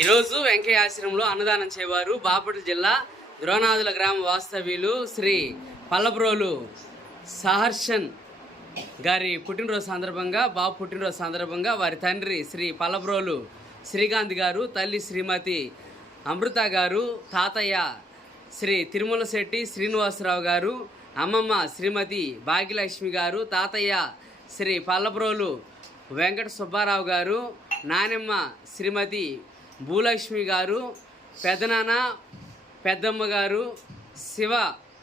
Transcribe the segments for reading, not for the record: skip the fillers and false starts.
ఈరోజు వెంకయ్య ఆశ్రమంలో అన్నదానం చేయవారు బాపట్ల జిల్లా ద్రోణాదుల గ్రామ వాస్తవ్యులు శ్రీ పల్లబ్రోలు సహర్షన్ గారి పుట్టినరోజు సందర్భంగా బాబు పుట్టినరోజు సందర్భంగా వారి తండ్రి శ్రీ పల్లబ్రోలు శ్రీకాంత్ గారు, తల్లి శ్రీమతి అమృత గారు, తాతయ్య శ్రీ తిరుమల శెట్టి శ్రీనివాసరావు గారు, అమ్మమ్మ శ్రీమతి భాగ్యలక్ష్మి గారు, తాతయ్య శ్రీ పల్లబ్రోలు వెంకట సుబ్బారావు గారు, నానమ్మ శ్రీమతి భూలక్ష్మి గారు, పెదనాన్న పెద్దమ్మ గారు, శివ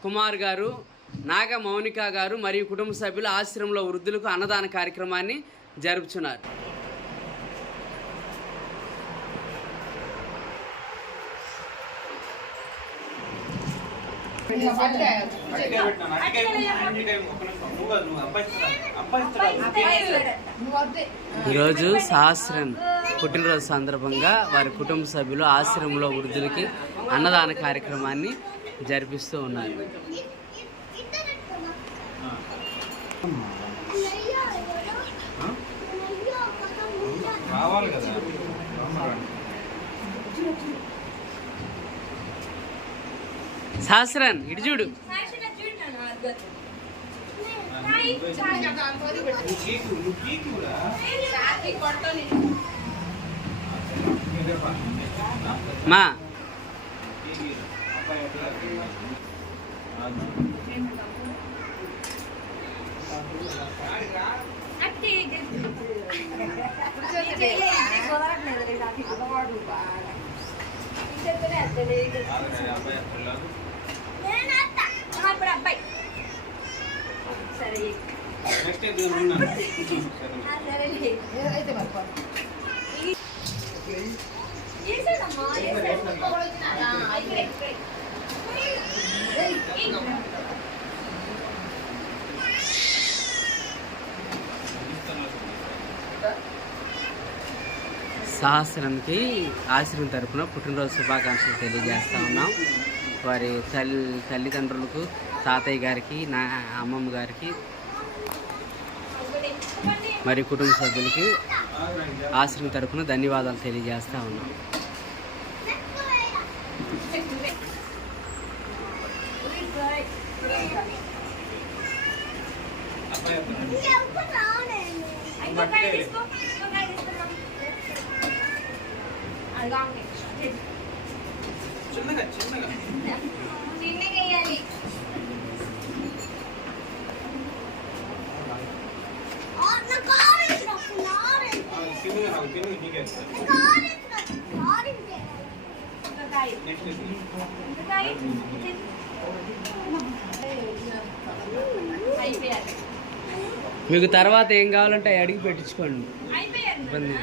కుమార్ గారు, నాగ మౌనిక గారు మరియు కుటుంబ సభ్యులు ఆశ్రమంలో వృద్ధులకు అన్నదాన కార్యక్రమాన్ని జరుపుతున్నారు. ఈరోజు సహస్రన్ పుట్టినరోజు సందర్భంగా వారి కుటుంబ సభ్యులు ఆశ్రమంలో వృద్ధులకి అన్నదాన కార్యక్రమాన్ని జరిపిస్తూ ఉన్నారు. సహస్రన్ ఇటు చూడు. మా సహస్రంకి ఆశ్రమం తరపున పుట్టినరోజు శుభాకాంక్షలు తెలియజేస్తా ఉన్నాం. వారి తల్లిదండ్రులకు, తాతయ్య గారికి, నా అమ్మమ్మ గారికి మరి కుటుంబ సభ్యులకి ఆశ్రమం తరపున ధన్యవాదాలు తెలియజేస్తా ఉన్నాం. మీకు తర్వాత ఏం కావాలంటే అడిగి పెట్టించుకోండి, ఇబ్బంది.